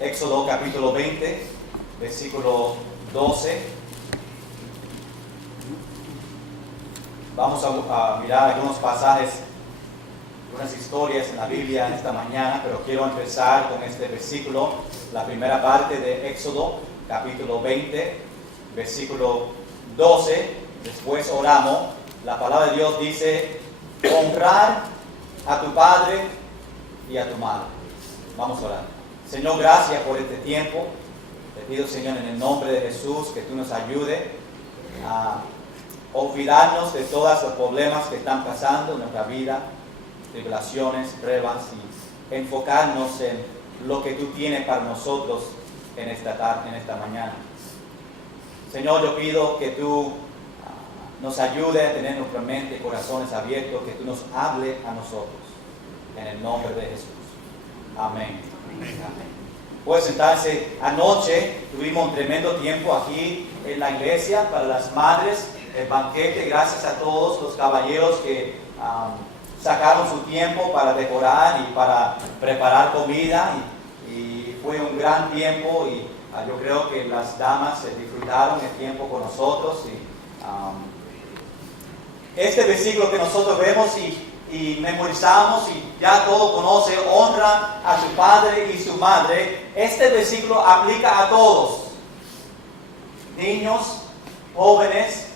Éxodo capítulo 20, versículo 12. Vamos a mirar algunos pasajes, algunas historias en la Biblia en esta mañana, pero quiero empezar con este versículo, la primera parte de Éxodo capítulo 20, versículo 12. Después oramos. La palabra de Dios dice: honrar a tu padre y a tu madre. Vamos a orar. Señor, gracias por este tiempo. Te pido, Señor, en el nombre de Jesús, que tú nos ayudes a olvidarnos de todos los problemas que están pasando en nuestra vida, tribulaciones, pruebas, y enfocarnos en lo que tú tienes para nosotros en esta tarde, en esta mañana. Señor, yo pido que tú nos ayudes a tener nuestra mente y corazones abiertos, que tú nos hables a nosotros, en el nombre de Jesús. Amén. Amén. Puede sentarse. Anoche tuvimos un tremendo tiempo aquí en la iglesia para las madres, el banquete. Gracias a todos los caballeros que sacaron su tiempo para decorar y para preparar comida, y fue un gran tiempo, y yo creo que las damas disfrutaron el tiempo con nosotros. Este versículo que nosotros vemos y memorizamos y ya todo conoce: honra a su padre y su madre. Este versículo aplica a todos, niños, jóvenes,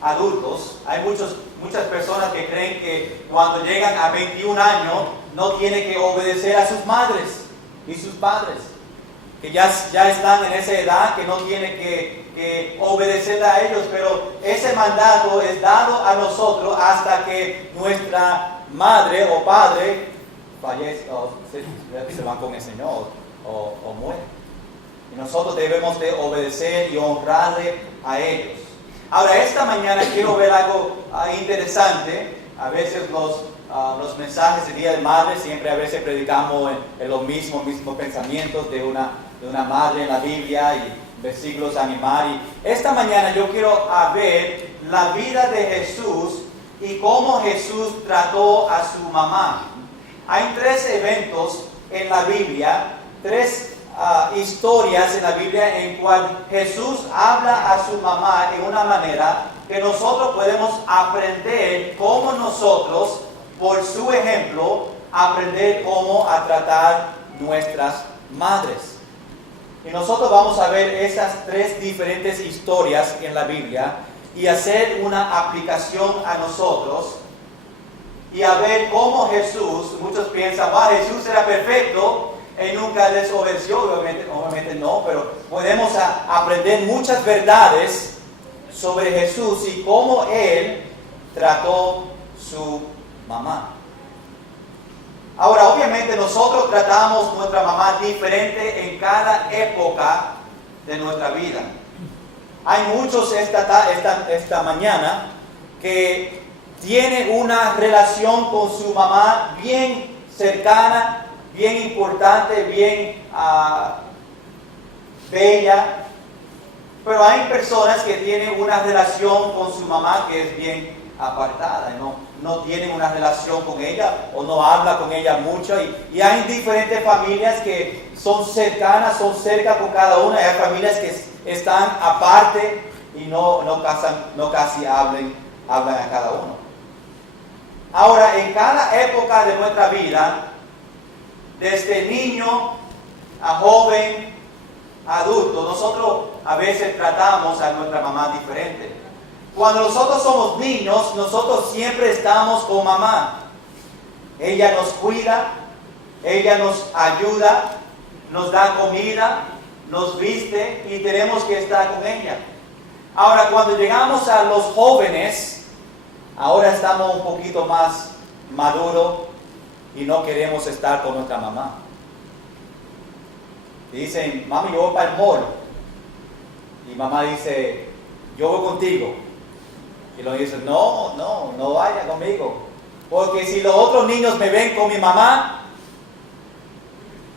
adultos. Hay muchas personas que creen que cuando llegan a 21 años no tienen que obedecer a sus madres y sus padres, que ya están en esa edad que no tienen que obedecer a ellos, pero ese mandato es dado a nosotros hasta que nuestra madre o padre fallece, o se van con el Señor, o muere. Y nosotros debemos de obedecer y honrarle a ellos. Ahora, esta mañana quiero ver algo interesante. A veces los mensajes del Día de Madre siempre a veces predicamos en los mismos pensamientos de una madre en la Biblia y versículos a animar. Y esta mañana yo quiero ver la vida de Jesús y cómo Jesús trató a su mamá. Hay 3 eventos en la Biblia, 3 historias en la Biblia en cual Jesús habla a su mamá de una manera que nosotros podemos aprender cómo nosotros, por su ejemplo, aprender cómo a tratar nuestras madres. Y nosotros vamos a ver esas 3 diferentes historias en la Biblia y hacer una aplicación a nosotros y a ver cómo Jesús, muchos piensan: Jesús era perfecto, Él nunca desobedeció. Obviamente no, pero podemos aprender muchas verdades sobre Jesús y cómo Él trató su mamá. Ahora, obviamente nosotros tratamos nuestra mamá diferente en cada época de nuestra vida. Hay muchos esta mañana que tienen una relación con su mamá bien cercana, bien importante, bien bella. Pero hay personas que tienen una relación con su mamá que es bien apartada, no tienen una relación con ella o no habla con ella mucho. Y hay diferentes familias que son cercanas, son cerca con cada una. Hay familias que están aparte y no casi hablan a cada uno. Ahora, en cada época de nuestra vida, desde niño a joven, adulto, nosotros a veces tratamos a nuestra mamá diferente. Cuando nosotros somos niños, nosotros siempre estamos con mamá. Ella nos cuida, ella nos ayuda, nos da comida, nos viste y tenemos que estar con ella. Ahora, cuando llegamos a los jóvenes, ahora estamos un poquito más maduros y no queremos estar con nuestra mamá. Y dicen: mami, yo voy para el mall. Y mamá dice: yo voy contigo. Y lo dicen: no vaya conmigo, porque si los otros niños me ven con mi mamá,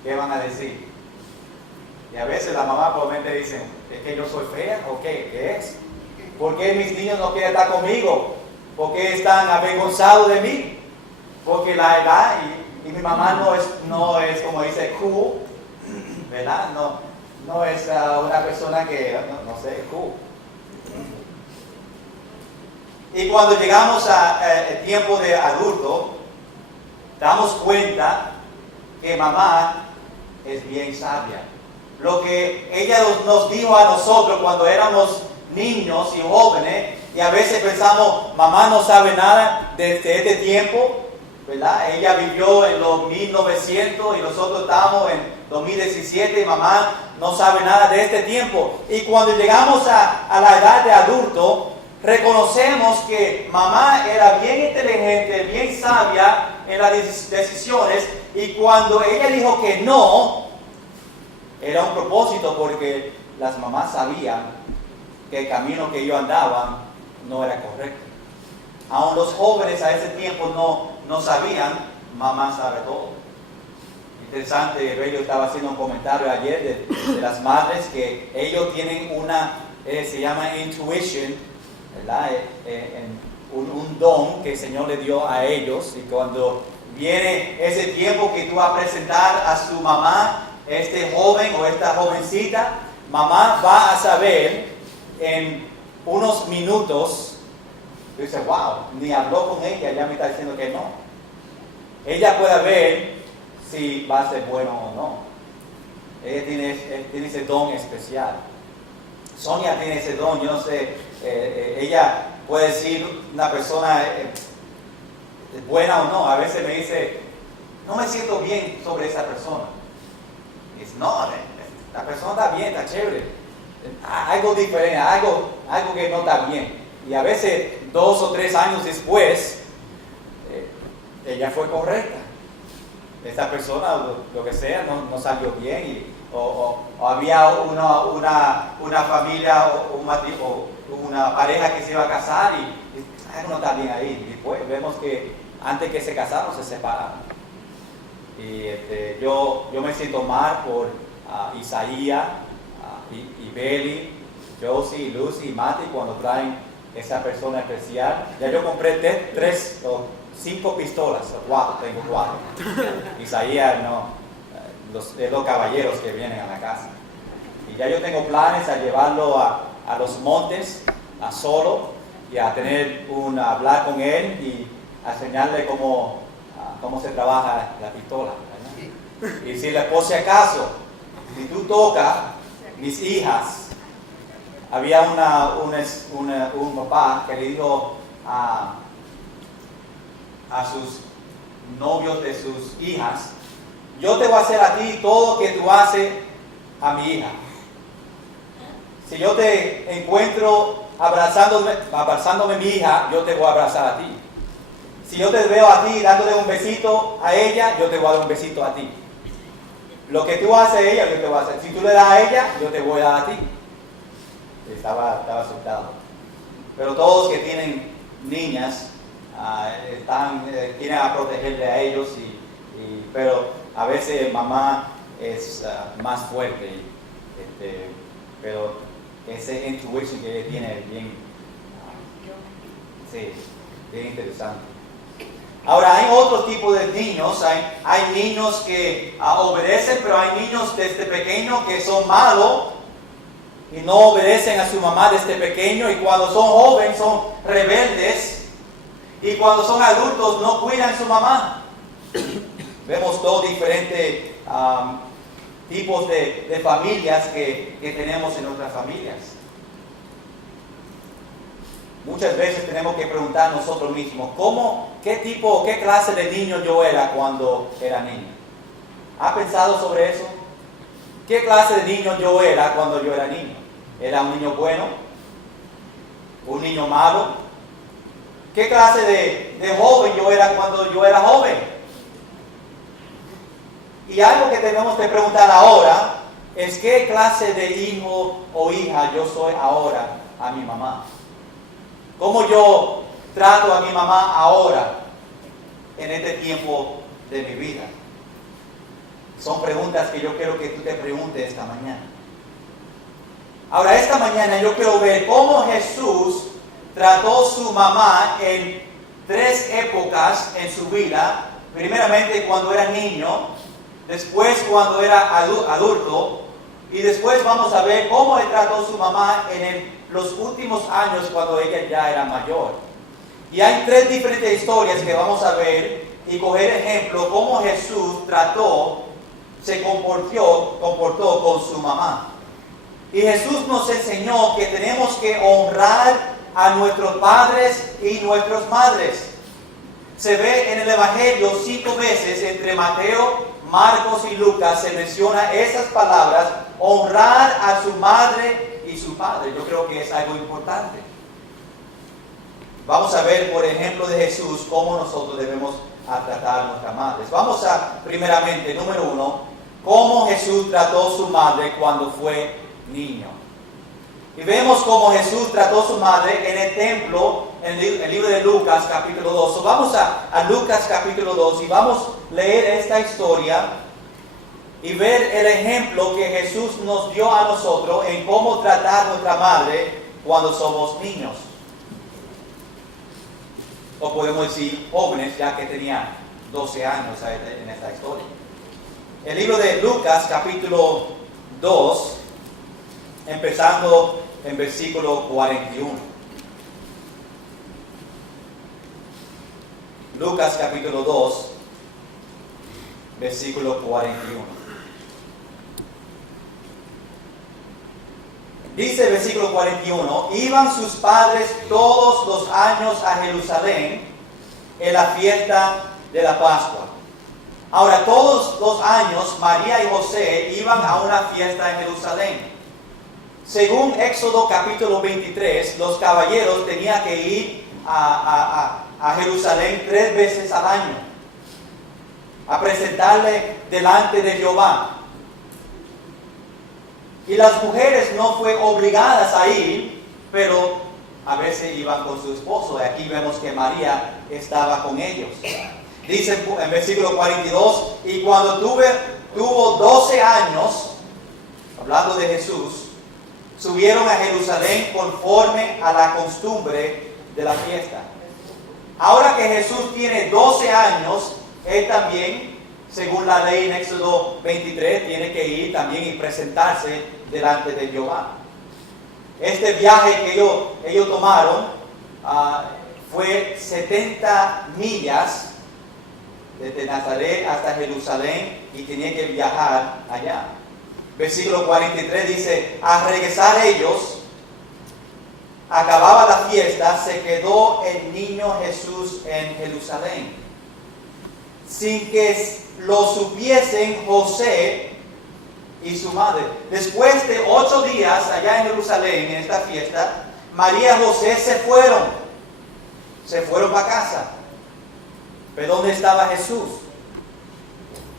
¿qué van a decir? Y a veces la mamá probablemente dice: ¿es que yo soy fea o qué? ¿Qué es? ¿Por qué mis niños no quieren estar conmigo? ¿Por qué están avergonzados de mí? Porque la edad y mi mamá no es como dice cool. ¿verdad? No es una persona que, no sé, cool. Y cuando llegamos al tiempo de adulto, damos cuenta que mamá es bien sabia. Lo que ella nos dijo a nosotros cuando éramos niños y jóvenes, y a veces pensamos, mamá no sabe nada de este tiempo, ¿verdad? Ella vivió en los 1900 y nosotros estamos en 2017 y mamá no sabe nada de este tiempo. Y cuando llegamos a la edad de adulto, reconocemos que mamá era bien inteligente, bien sabia en las decisiones, y cuando ella dijo que no, era un propósito, porque las mamás sabían que el camino que ellos andaban no era correcto. Aún los jóvenes a ese tiempo no sabían, mamá sabe todo. Interesante, Bello estaba haciendo un comentario ayer de las madres, que ellos tienen se llama intuition, ¿verdad? Un don que el Señor le dio a ellos, y cuando viene ese tiempo que tú vas a presentar a su mamá, este joven o esta jovencita, mamá va a saber en unos minutos. Dice, wow, ni habló con ella, ya me está diciendo que no. Ella puede ver si va a ser bueno o no. Ella tiene ese don especial. Sonia tiene ese don, yo no sé, ella puede decir una persona es buena o no. A veces me dice, no me siento bien sobre esa persona. Y dice, no, la persona está bien, está chévere. Algo diferente, algo que no está bien. Y a veces 2 o 3 años después, ella fue correcta. Esta persona, lo que sea, no salió bien. O había una familia o una pareja que se iba a casar y algo no está bien ahí. Y después vemos que antes que se casaron se separaron. Y yo me siento mal por Isaías y Beli, Josie, Lucy y Mati cuando traen esa persona especial. Ya yo compré 3 o 5 pistolas, o 4, tengo 4. Isaías no, los caballeros que vienen a la casa. Y ya yo tengo planes a llevarlo a los montes, a solo, y a hablar con él y a enseñarle cómo se trabaja la pistola, ¿verdad? Y si por si acaso, si tú tocas mis hijas, había un papá que le dijo a sus novios de sus hijas, yo te voy a hacer a ti todo lo que tú haces a mi hija. Si yo te encuentro abrazándome a mi hija, yo te voy a abrazar a ti. Si yo te veo a ti dándole un besito a ella, yo te voy a dar un besito a ti. Lo que tú haces a ella, yo te voy a hacer. Si tú le das a ella, yo te voy a dar a ti. Estaba asustado. Pero todos que tienen niñas quieren protegerle a ellos, pero a veces mamá es más fuerte. Pero ese intuition que ella tiene es bien interesante. Ahora, hay otro tipo de niños. Hay niños que obedecen, pero hay niños desde pequeños que son malos y no obedecen a su mamá desde pequeño, y cuando son jóvenes son rebeldes, y cuando son adultos no cuidan a su mamá. Vemos dos diferentes tipos de familias que tenemos en nuestras familias. Muchas veces tenemos que preguntar nosotros mismos, ¿qué clase de niño yo era cuando era niño? ¿Ha pensado sobre eso? ¿Qué clase de niño yo era cuando yo era niño? ¿Era un niño bueno? ¿Un niño malo? ¿Qué clase de joven yo era cuando yo era joven? Y algo que tenemos que preguntar ahora es qué clase de hijo o hija yo soy ahora a mi mamá. ¿Cómo yo trato a mi mamá ahora en este tiempo de mi vida? Son preguntas que yo quiero que tú te preguntes esta mañana. Ahora, esta mañana yo quiero ver cómo Jesús trató a su mamá en 3 épocas en su vida. Primeramente cuando era niño, después cuando era adulto, y después vamos a ver cómo le trató a su mamá en los últimos años cuando ella ya era mayor. Y hay tres diferentes historias que vamos a ver y coger ejemplo cómo Jesús se comportó con su mamá. Y Jesús nos enseñó que tenemos que honrar a nuestros padres y nuestras madres. Se ve en el Evangelio 5 veces entre Mateo, Marcos y Lucas se menciona esas palabras, honrar a su madre y su padre. Yo creo que es algo importante. Vamos a ver, por ejemplo, de Jesús, cómo nosotros debemos tratar a nuestras madres. Vamos a, primeramente, número 1, cómo Jesús trató a su madre cuando fue niño. Y vemos cómo Jesús trató a su madre en el templo, en el libro de Lucas, capítulo 2. So, vamos a Lucas, capítulo 2, y vamos a leer esta historia y ver el ejemplo que Jesús nos dio a nosotros en cómo tratar a nuestra madre cuando somos niños. O podemos decir jóvenes, ya que tenía 12 años en esta historia. El libro de Lucas, capítulo 2, empezando en versículo 41. Lucas, capítulo 2, versículo 41. Dice el versículo 41, iban sus padres todos los años a Jerusalén en la fiesta de la Pascua. Ahora, todos los años María y José iban a una fiesta en Jerusalén. Según Éxodo capítulo 23, los caballeros tenían que ir a Jerusalén 3 veces al año a presentarle delante de Jehová. Y las mujeres no fueron obligadas a ir, pero a veces iban con su esposo. Y aquí vemos que María estaba con ellos. Dice en versículo 42, y cuando tuvo 12 años, hablando de Jesús, subieron a Jerusalén conforme a la costumbre de la fiesta. Ahora que Jesús tiene 12 años, él también, según la ley en Éxodo 23, tiene que ir también y presentarse delante de Jehová. Este viaje que ellos tomaron fue 70 millas desde Nazaret hasta Jerusalén y tenían que viajar allá. Versículo 43 dice, al regresar ellos, acababa la fiesta, se quedó el niño Jesús en Jerusalén. Sin que lo supiesen José y su madre. Después de 8 días allá en Jerusalén, en esta fiesta, María y José se fueron para casa. ¿Pero dónde estaba Jesús?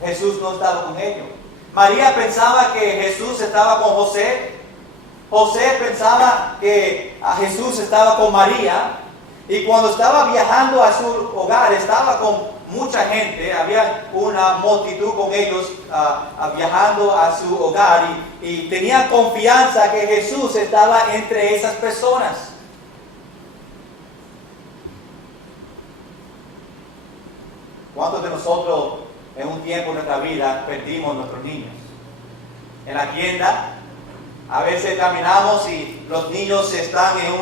Jesús no estaba con ellos. María pensaba que Jesús estaba con José. José pensaba que Jesús estaba con María. Y cuando estaba viajando a su hogar, estaba con mucha gente, había una multitud con ellos viajando a su hogar y tenía confianza que Jesús estaba entre esas personas. ¿Cuántos de nosotros en un tiempo de nuestra vida perdimos nuestros niños? En la tienda, a veces caminamos y los niños están en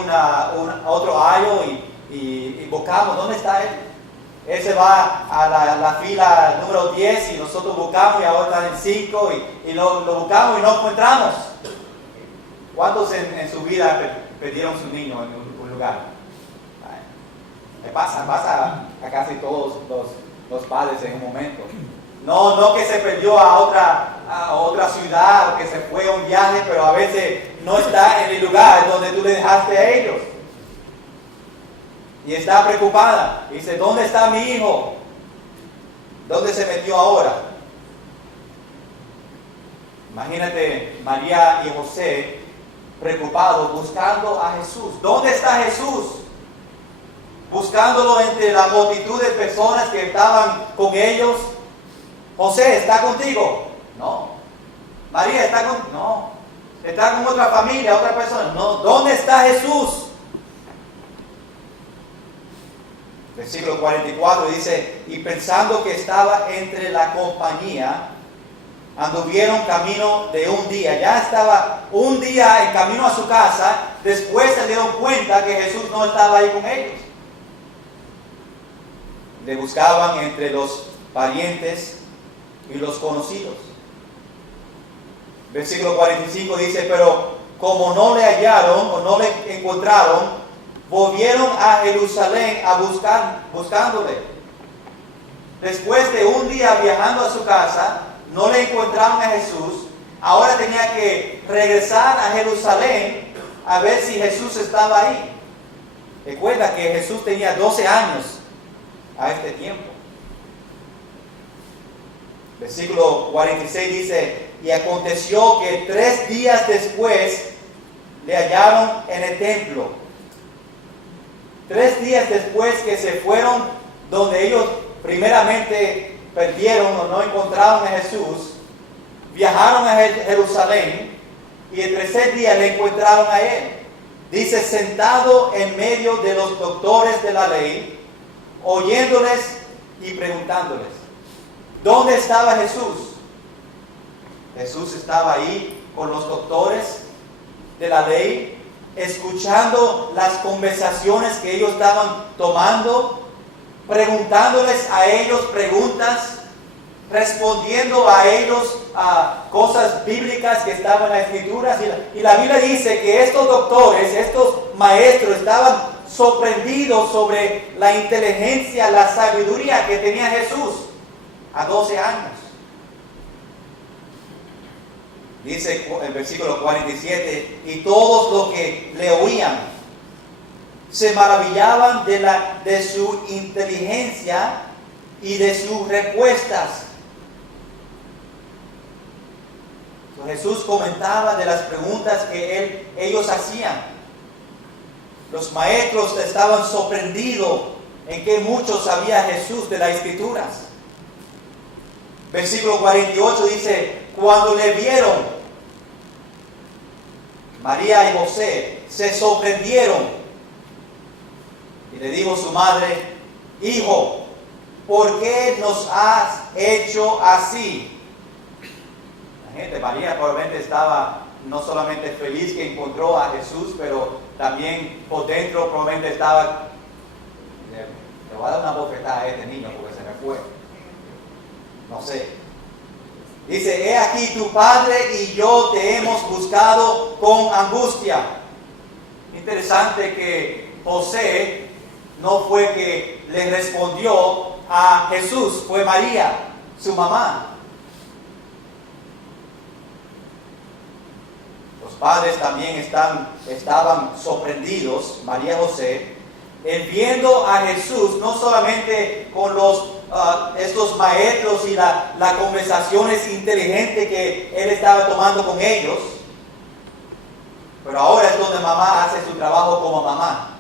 otro aisle y buscamos, ¿dónde está él? Él se va a la fila número 10 y nosotros buscamos y ahora están en 5 y lo buscamos y no encontramos. ¿Cuántos en su vida perdieron su niño en un lugar? Le pasa a casi todos los padres en un momento. No que se perdió a otra ciudad o que se fue a un viaje, pero a veces no está en el lugar donde tú le dejaste a ellos. Y está preocupada. Dice, ¿dónde está mi hijo? ¿Dónde se metió ahora? Imagínate María y José preocupados buscando a Jesús. ¿Dónde está Jesús? Buscándolo entre la multitud de personas que estaban con ellos. José, ¿está contigo? No. María, ¿está contigo? No. ¿Está con otra familia, otra persona? No. ¿Dónde está Jesús? Versículo 44 dice, y pensando que estaba entre la compañía, anduvieron camino de un día. Ya estaba un día en camino a su casa. Después se dieron cuenta que Jesús no estaba ahí con ellos. Le buscaban entre los parientes y los conocidos. Versículo 45 dice, pero como no le hallaron o no le encontraron, volvieron a Jerusalén a buscándole. Después de un día viajando a su casa, no le encontraron a Jesús. Ahora tenía que regresar a Jerusalén a ver si Jesús estaba ahí. Recuerda que Jesús tenía 12 años a este tiempo. Versículo 46 dice, y aconteció que 3 días después le hallaron en el templo. 3 días después que se fueron donde ellos primeramente perdieron o no encontraron a Jesús, viajaron a Jerusalén y el tercer día le encontraron a él. Dice, sentado en medio de los doctores de la ley, oyéndoles y preguntándoles. ¿Dónde estaba Jesús? Jesús estaba ahí con los doctores de la ley, escuchando las conversaciones que ellos estaban tomando, preguntándoles a ellos preguntas, respondiendo a ellos a cosas bíblicas que estaban en las Escrituras. Y la Biblia dice que estos doctores, estos maestros estaban sorprendidos sobre la inteligencia, la sabiduría que tenía Jesús a 12 años. Dice el versículo 47, y todos los que le oían se maravillaban de su inteligencia y de sus respuestas. Jesús comentaba de las preguntas que ellos hacían. Los maestros estaban sorprendidos en que mucho sabía Jesús de las Escrituras. Versículo 48 dice, cuando le vieron, María y José se sorprendieron. Y le dijo su madre, hijo, ¿por qué nos has hecho así? La gente, María probablemente estaba no solamente feliz que encontró a Jesús, pero también por dentro probablemente estaba, le voy a dar una bofetada a este niño porque se me fue. No sé. Dice, he aquí tu padre y yo te hemos buscado con angustia. Interesante que José no fue que le respondió a Jesús, fue María, su mamá. Los padres también estaban sorprendidos, María y José, en viendo a Jesús, no solamente con estos maestros y las conversaciones inteligentes que él estaba tomando con ellos, pero ahora es donde mamá hace su trabajo como mamá.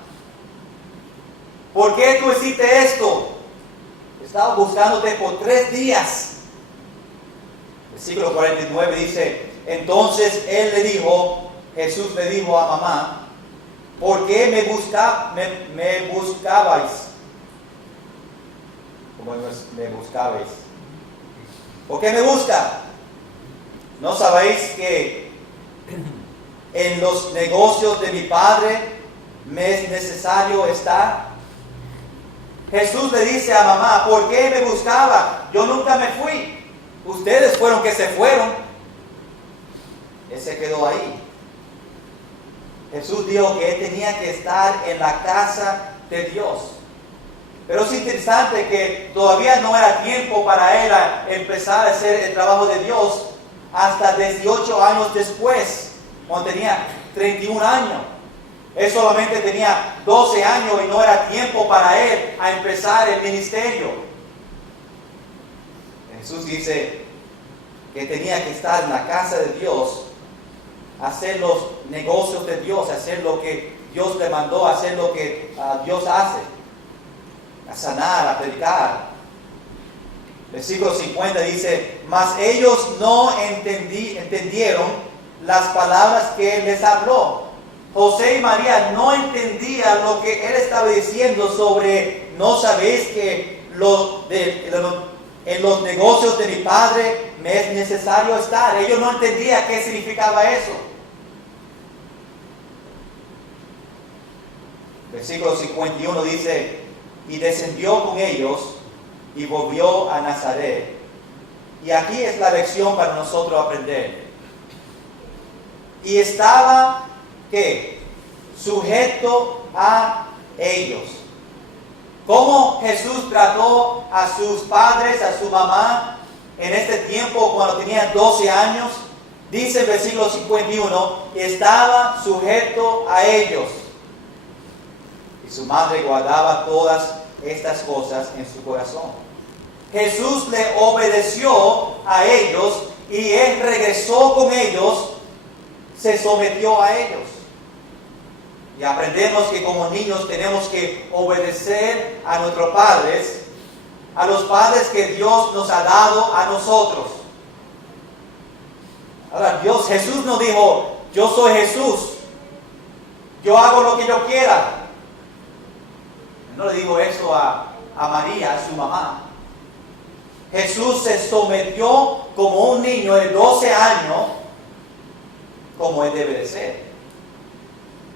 ¿Por qué tú hiciste esto? Estaba buscándote por 3 días. Versículo 49 dice, entonces Jesús le dijo a mamá, ¿por qué me buscabais? ¿Cómo me buscabais? ¿Por qué me busca? ¿No sabéis que en los negocios de mi Padre me es necesario estar? Jesús le dice a mamá, ¿por qué me buscaba? Yo nunca me fui. Ustedes fueron que se fueron. Él se quedó ahí. Jesús dijo que él tenía que estar en la casa de Dios. Pero es interesante que todavía no era tiempo para él empezar a hacer el trabajo de Dios hasta 18 años después, cuando tenía 31 años. Él solamente tenía 12 años y no era tiempo para él a empezar el ministerio. Jesús dice que tenía que estar en la casa de Dios, hacer los negocios de Dios, hacer lo que Dios le mandó, hacer lo que Dios hace, a sanar, a predicar. Versículo 50 dice, mas ellos no entendieron las palabras que él les habló. José y María no entendían lo que él estaba diciendo sobre, ¿no sabéis que en los negocios de mi Padre me es necesario estar. Ellos no entendían qué significaba eso. Versículo 51 dice, y descendió con ellos y volvió a Nazaret. Y aquí es la lección para nosotros aprender. Y estaba, ¿qué? Sujeto a ellos. ¿Cómo Jesús trató a sus padres, a su mamá, en este tiempo cuando tenía 12 años? Dice el versículo 51, estaba sujeto a ellos. Y su madre guardaba todas estas cosas en su corazón. Jesús le obedeció a ellos y Él regresó con ellos, se sometió a ellos. Y aprendemos que como niños tenemos que obedecer a nuestros padres, a los padres que Dios nos ha dado a nosotros. Ahora, Jesús no dijo, yo soy Jesús, yo hago lo que yo quiera. No le digo eso a María, a su mamá. Jesús se sometió como un niño de 12 años, como él debe de ser.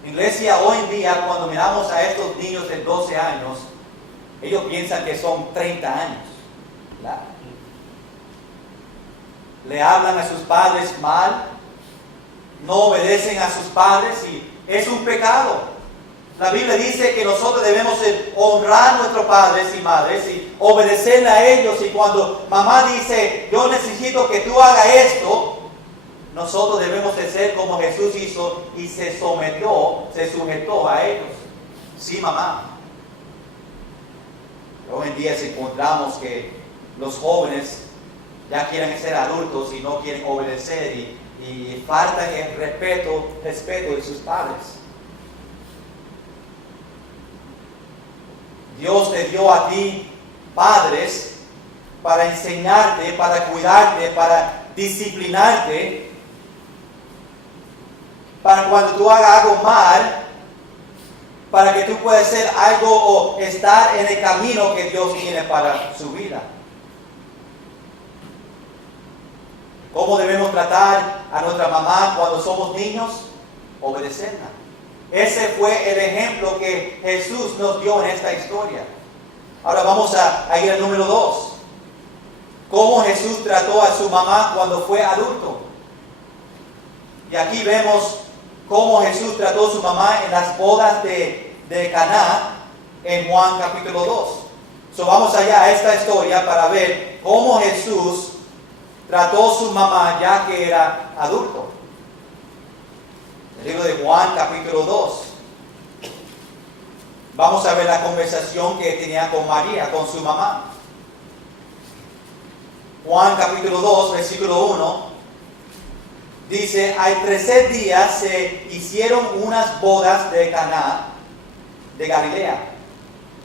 Iglesia, hoy en día, cuando miramos a estos niños de 12 años, ellos piensan que son 30 años. ¿Verdad? Le hablan a sus padres mal, no obedecen a sus padres y es un pecado. La Biblia dice que nosotros debemos honrar a nuestros padres y madres y obedecerle a ellos. Y cuando mamá dice, yo necesito que tú hagas esto, nosotros debemos de ser como Jesús hizo y se sujetó a ellos. Sí, mamá. Hoy en día encontramos que los jóvenes ya quieren ser adultos y no quieren obedecer y faltan el respeto de sus padres. Dios te dio a ti padres para enseñarte, para cuidarte, para disciplinarte, para cuando tú hagas algo mal, para que tú puedas hacer algo o estar en el camino que Dios tiene para su vida. ¿Cómo debemos tratar a nuestra mamá cuando somos niños? Obedecerla. Ese fue el ejemplo que Jesús nos dio en esta historia. Ahora vamos a ir al número 2. ¿Cómo Jesús trató a su mamá cuando fue adulto? Y aquí vemos cómo Jesús trató a su mamá en las bodas de Caná en Juan capítulo 2. So vamos allá a esta historia para ver cómo Jesús trató a su mamá ya que era adulto. El libro de Juan capítulo 2. Vamos a ver la conversación que tenía con María, con su mamá. Juan capítulo 2, versículo 1. Dice, al tercer día se hicieron unas bodas de Caná de Galilea.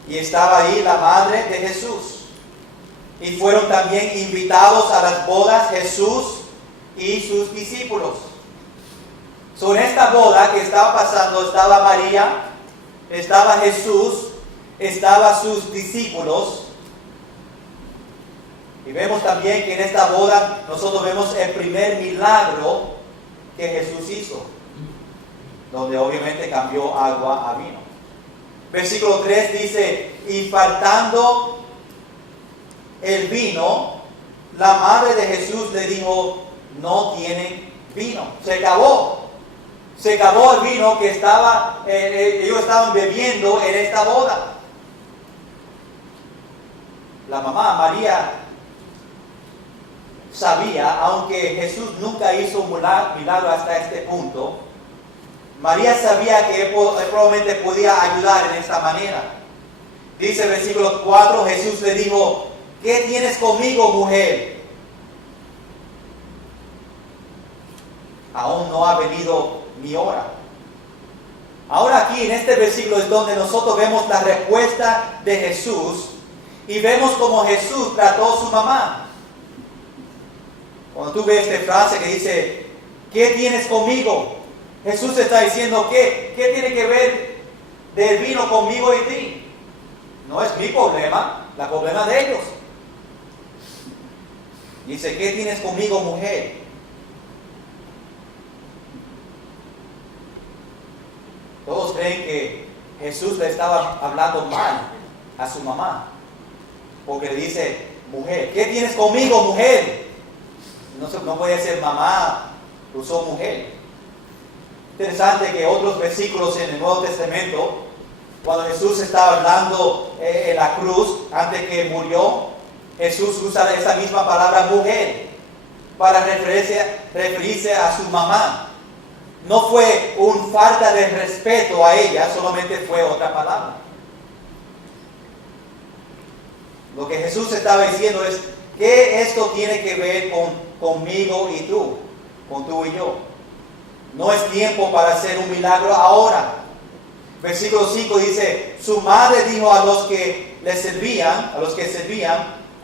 Y estaba ahí la madre de Jesús. Y fueron también invitados a las bodas Jesús y sus discípulos. En esta boda que estaba pasando estaba María, estaba Jesús, estaban sus discípulos. Y vemos también que en esta boda nosotros vemos el primer milagro que Jesús hizo, donde obviamente cambió agua a vino. Versículo 3 dice, y faltando el vino, la madre de Jesús le dijo, no tienen vino, se acabó. Se acabó el vino que ellos estaban bebiendo en esta boda. La mamá, María, sabía, aunque Jesús nunca hizo un milagro hasta este punto, María sabía que él probablemente podía ayudar en esta manera. Dice el versículo 4, Jesús le dijo, ¿qué tienes conmigo, mujer? Aún no ha venido mi hora. Ahora aquí en este versículo es donde nosotros vemos la respuesta de Jesús y vemos cómo Jesús trató a su mamá. Cuando tú ves esta frase que dice, ¿qué tienes conmigo? Jesús está diciendo, ¿qué tiene que ver del vino conmigo y ti? No es mi problema, el problema de ellos. Dice, ¿qué tienes conmigo, mujer? Todos creen que Jesús le estaba hablando mal a su mamá, porque le dice, mujer, ¿qué tienes conmigo, mujer? No puede ser mamá, usó mujer. Interesante que otros versículos en el Nuevo Testamento, cuando Jesús estaba hablando en la cruz, antes que murió, Jesús usa esa misma palabra mujer para referirse a su mamá. No fue una falta de respeto a ella, solamente fue otra palabra. Lo que Jesús estaba diciendo es, ¿qué esto tiene que ver conmigo y tú? Con tú y yo. No es tiempo para hacer un milagro ahora. Versículo 5 dice, su madre dijo a los que le servían,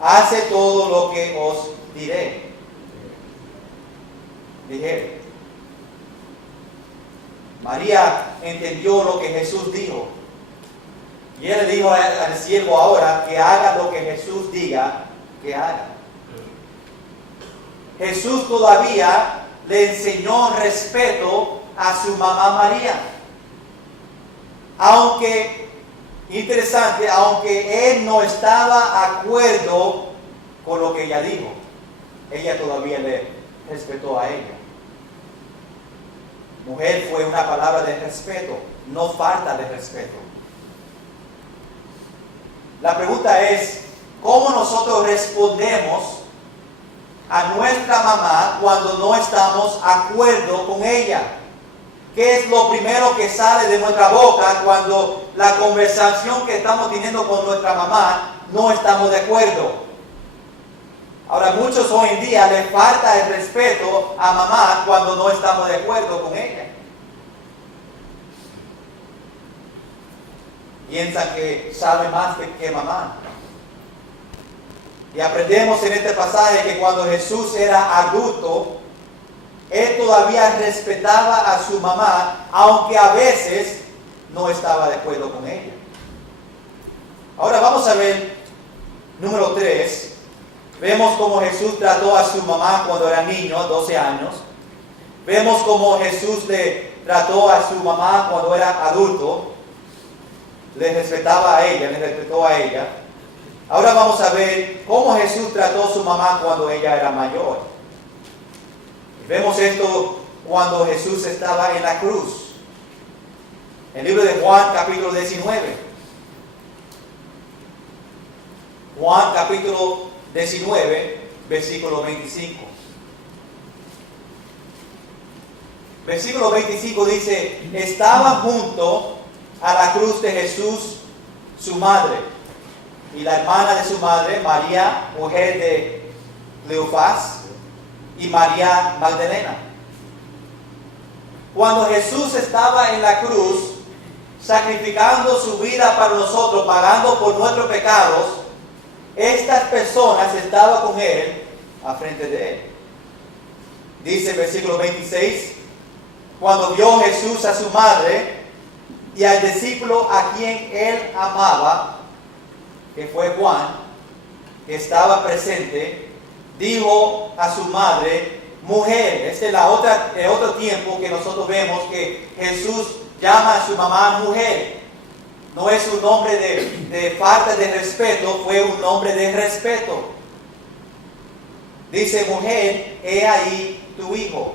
hace todo lo que os diré. Dije, María entendió lo que Jesús dijo. Y él le dijo al siervo ahora que haga lo que Jesús diga que haga. Jesús todavía le enseñó respeto a su mamá María. Aunque, interesante, aunque él no estaba de acuerdo con lo que ella dijo, ella todavía le respetó a ella. Mujer fue una palabra de respeto, no falta de respeto. La pregunta es, ¿cómo nosotros respondemos a nuestra mamá cuando no estamos de acuerdo con ella? ¿Qué es lo primero que sale de nuestra boca cuando la conversación que estamos teniendo con nuestra mamá no estamos de acuerdo? Ahora, muchos hoy en día les falta el respeto a mamá cuando no estamos de acuerdo con ella. Piensan que sabe más que mamá. Y aprendemos en este pasaje que cuando Jesús era adulto, él todavía respetaba a su mamá, aunque a veces no estaba de acuerdo con ella. Ahora vamos a ver número 3. Vemos cómo Jesús trató a su mamá cuando era niño, 12 años. Vemos cómo Jesús le trató a su mamá cuando era adulto. Le respetaba a ella, le respetó a ella. Ahora vamos a ver cómo Jesús trató a su mamá cuando ella era mayor. Vemos esto cuando Jesús estaba en la cruz. El libro de Juan, capítulo 19. Juan, capítulo 19, versículo 25. Versículo 25 dice, estaba junto a la cruz de Jesús su madre y la hermana de su madre, María, mujer de Cleofás, y María Magdalena. Cuando Jesús estaba en la cruz, sacrificando su vida para nosotros, pagando por nuestros pecados, estas personas estaban con él, a frente de él. Dice el versículo 26, cuando vio Jesús a su madre y al discípulo a quien él amaba, que fue Juan, que estaba presente, dijo a su madre, mujer. Este es el otro tiempo que nosotros vemos que Jesús llama a su mamá mujer. No es un nombre de falta de respeto, fue un nombre de respeto. Dice, mujer, he ahí tu hijo.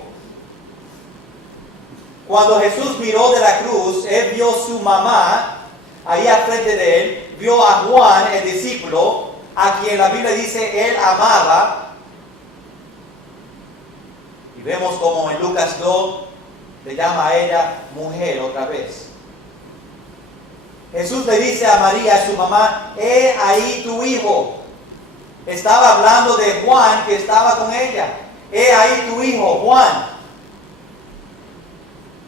Cuando Jesús miró de la cruz, él vio su mamá ahí al frente de él, vio a Juan, el discípulo, a quien la Biblia dice él amaba. Y vemos como en Lucas 2 le llama a ella mujer otra vez. Jesús le dice a María, a su mamá, he ahí tu hijo. Estaba hablando de Juan que estaba con ella. He ahí tu hijo, Juan.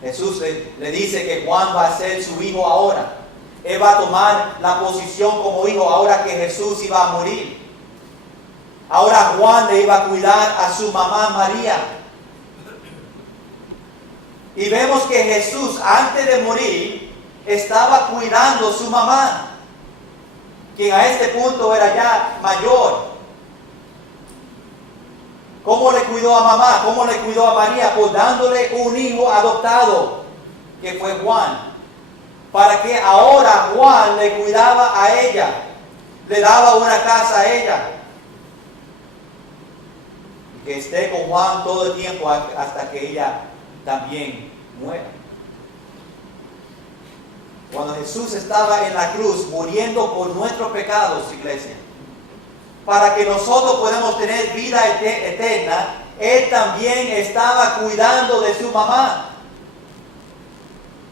Jesús le dice que Juan va a ser su hijo ahora. Él va a tomar la posición como hijo ahora que Jesús iba a morir. Ahora Juan le iba a cuidar a su mamá María. Y vemos que Jesús, antes de morir, estaba cuidando a su mamá, quien a este punto era ya mayor. ¿Cómo le cuidó a mamá? ¿Cómo le cuidó a María? Pues dándole un hijo adoptado, que fue Juan. Para que ahora Juan le cuidaba a ella, le daba una casa a ella. Y que esté con Juan todo el tiempo hasta que ella también muera. Cuando Jesús estaba en la cruz muriendo por nuestros pecados, iglesia, para que nosotros podamos tener vida eterna, Él también estaba cuidando de su mamá.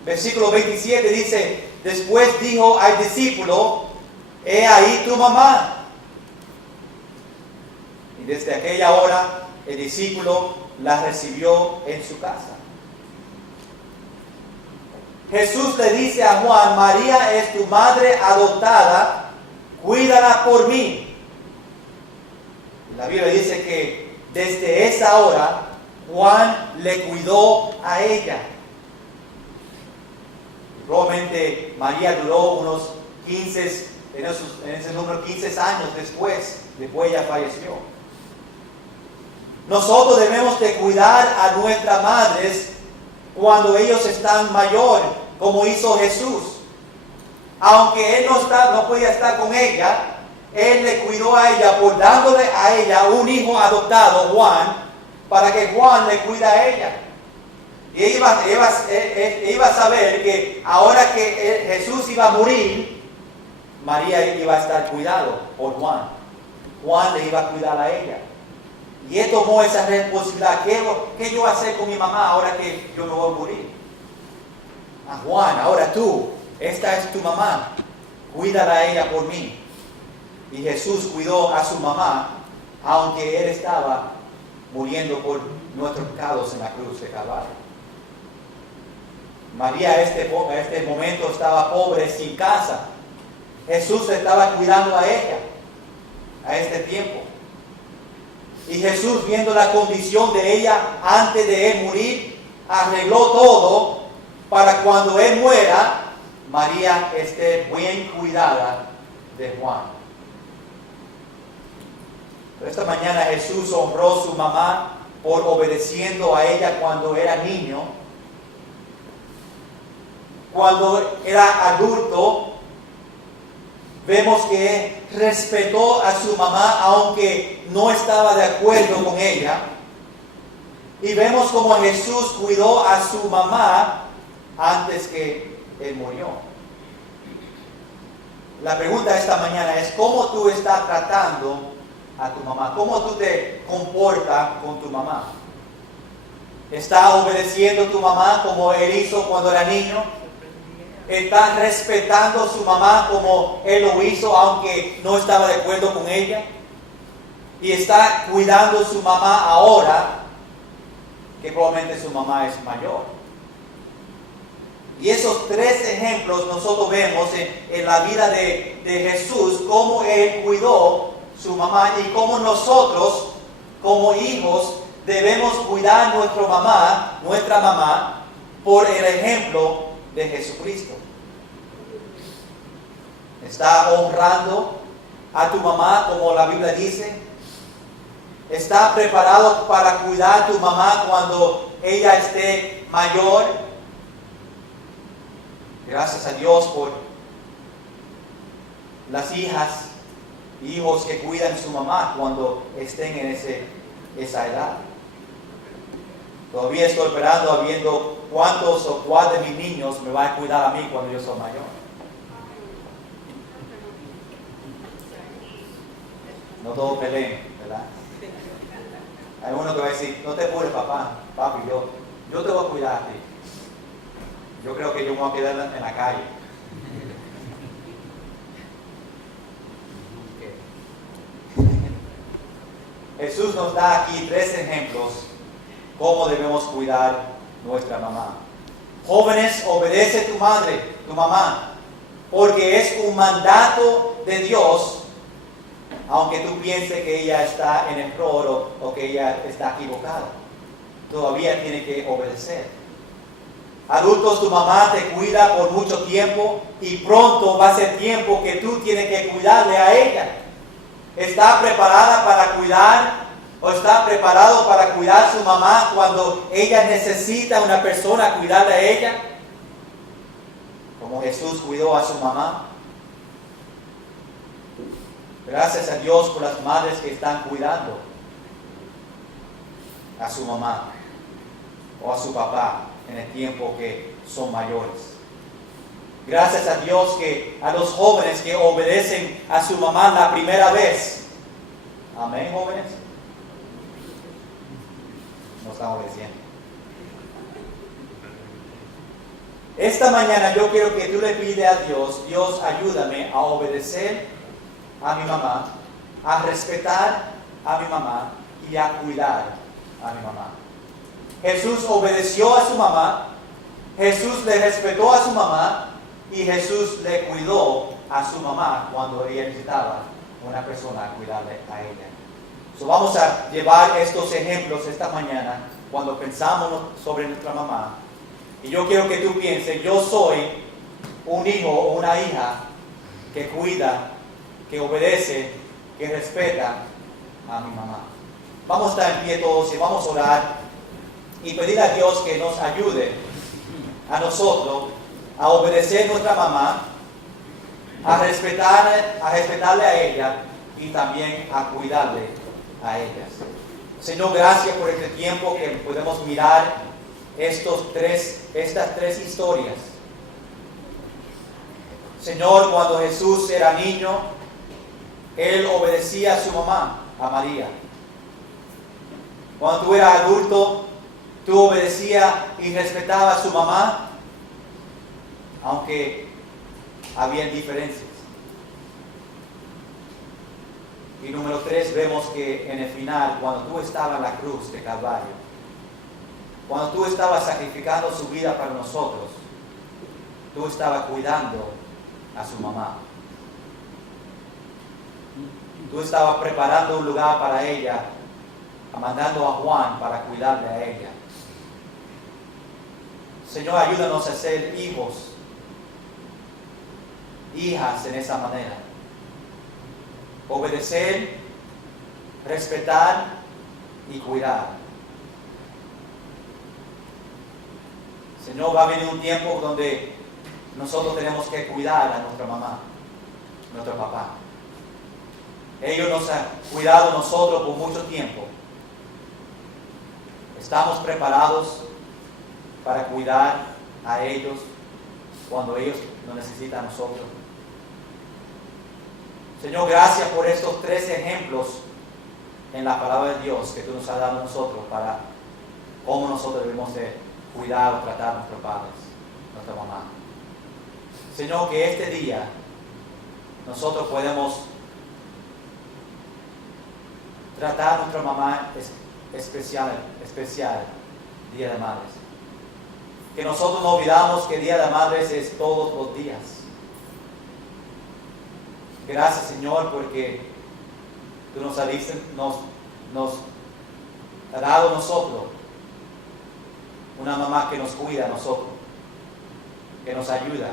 Versículo 27 dice, después dijo al discípulo, he ahí tu mamá. Y desde aquella hora el discípulo la recibió en su casa. Jesús le dice a Juan, María es tu madre adoptada, cuídala por mí. La Biblia dice que desde esa hora Juan le cuidó a ella. Probablemente María duró unos 15, en ese número 15 años después ella falleció. Nosotros debemos de cuidar a nuestras madres cuando ellos están mayores, como hizo Jesús. Aunque Él no podía estar con ella, Él le cuidó a ella por dándole a ella un hijo adoptado, Juan, para que Juan le cuide a ella. Y iba a saber que ahora que Jesús iba a morir, María iba a estar cuidado por Juan. Juan le iba a cuidar a ella. Y Él tomó esa responsabilidad. ¿Qué yo voy a hacer con mi mamá ahora que yo me voy a morir? A Juan, ahora tú, esta es tu mamá, cuídala a ella por mí. Y Jesús cuidó a su mamá, aunque Él estaba muriendo por nuestros pecados en la cruz de Calvario. María a este momento estaba pobre, sin casa. Jesús estaba cuidando a ella a este tiempo. Y Jesús, viendo la condición de ella antes de Él morir, arregló todo para cuando Él muera, María esté bien cuidada de Juan. Pero esta mañana Jesús honró a su mamá por obedeciendo a ella cuando era niño. Cuando era adulto, vemos que respetó a su mamá aunque no estaba de acuerdo con ella. Y vemos como Jesús cuidó a su mamá antes que Él murió. La pregunta esta mañana es, ¿cómo tú estás tratando a tu mamá? ¿Cómo tú te comportas con tu mamá? ¿Estás obedeciendo a tu mamá como Él hizo cuando era niño? ¿Está respetando a su mamá como Él lo hizo aunque no estaba de acuerdo con ella? Y está cuidando a su mamá ahora que probablemente su mamá es mayor. Y esos tres ejemplos nosotros vemos en la vida de Jesús, cómo Él cuidó a su mamá y cómo nosotros como hijos debemos cuidar a nuestra mamá por el ejemplo de Jesucristo. ¿Está honrando a tu mamá como la Biblia dice? ¿Está preparado para cuidar a tu mamá cuando ella esté mayor? Gracias a Dios por las hijas y hijos que cuidan a su mamá cuando estén en esa edad. Todavía estoy esperando, viendo cuántos o cuál de mis niños me va a cuidar a mí cuando yo soy mayor. No todos peleen, ¿verdad? Hay uno que va a decir, no te apures papi, yo te voy a cuidar a ti. Yo creo que yo me voy a quedar en la calle. Jesús nos da aquí tres ejemplos cómo debemos cuidar nuestra mamá. Jóvenes, obedece a tu mamá, porque es un mandato de Dios, aunque tú pienses que ella está en error o que ella está equivocada. Todavía tiene que obedecer. Adultos, tu mamá te cuida por mucho tiempo y pronto va a ser tiempo que tú tienes que cuidarle a ella. ¿Está preparada para cuidar ¿O está preparado para cuidar a su mamá cuando ella necesita una persona cuidarla a ella? Como Jesús cuidó a su mamá. Gracias a Dios por las madres que están cuidando a su mamá o a su papá en el tiempo que son mayores. Gracias a Dios que a los jóvenes que obedecen a su mamá la primera vez. Amén, jóvenes. No están obedeciendo. Esta mañana yo quiero que tú le pidas a Dios, Dios, ayúdame a obedecer a mi mamá, a respetar a mi mamá y a cuidar a mi mamá. Jesús obedeció a su mamá, Jesús le respetó a su mamá y Jesús le cuidó a su mamá cuando ella necesitaba una persona a cuidarle a ella. So, vamos a llevar estos ejemplos esta mañana cuando pensamos sobre nuestra mamá. Y yo quiero que tú pienses, yo soy un hijo o una hija que cuida, que obedece, que respeta a mi mamá. Vamos a estar en pie todos y vamos a orar y pedir a Dios que nos ayude a nosotros a obedecer a nuestra mamá, a respetarle a ella y también a cuidarle a ellas. Señor, gracias por este tiempo que podemos mirar estas tres historias. Señor, cuando Jesús era niño, Él obedecía a su mamá, a María. Cuando tú eras adulto, tú obedecías y respetabas a su mamá, aunque había diferencias. Y número 3, vemos que en el final, cuando tú estabas en la cruz de Calvario, cuando tú estabas sacrificando su vida para nosotros, tú estabas cuidando a su mamá. Tú estabas preparando un lugar para ella, mandando a Juan para cuidarle a ella. Señor, ayúdanos a ser hijos, hijas en esa manera. Obedecer, respetar y cuidar. Señor, va a venir un tiempo donde nosotros tenemos que cuidar a nuestra mamá, nuestro papá. Ellos nos han cuidado a nosotros por mucho tiempo. Estamos preparados para cuidar a ellos cuando ellos nos necesitan a nosotros. Señor, gracias por estos 3 ejemplos en la palabra de Dios que tú nos has dado a nosotros para cómo nosotros debemos de cuidar o tratar a nuestros padres, nuestra mamá. Señor, que este día nosotros podemos tratar a nuestra mamá especial, Día de Madres. Que nosotros no olvidamos que Día de Madres es todos los días. Gracias, Señor, porque tú nos has dado a nosotros una mamá que nos cuida a nosotros, que nos ayuda.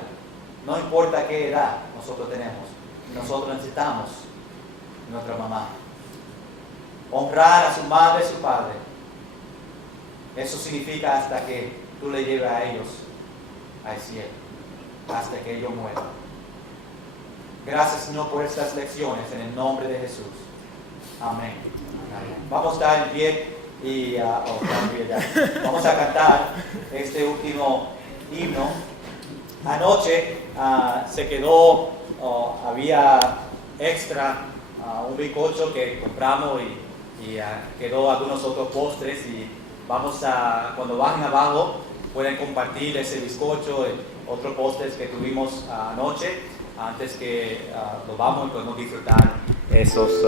No importa qué edad nosotros tenemos, nosotros necesitamos nuestra mamá. Honrar a su madre y su padre. Eso significa hasta que tú le lleves a ellos al cielo, hasta que ellos mueran. Gracias, Señor, por estas lecciones en el nombre de Jesús. Amén. Vamos a estar en pie y vamos a cantar este último himno. Anoche se quedó, había extra un bizcocho que compramos y quedó algunos otros postres y cuando bajen abajo pueden compartir ese bizcocho y otros postres que tuvimos anoche antes que nos vamos y podemos disfrutar esos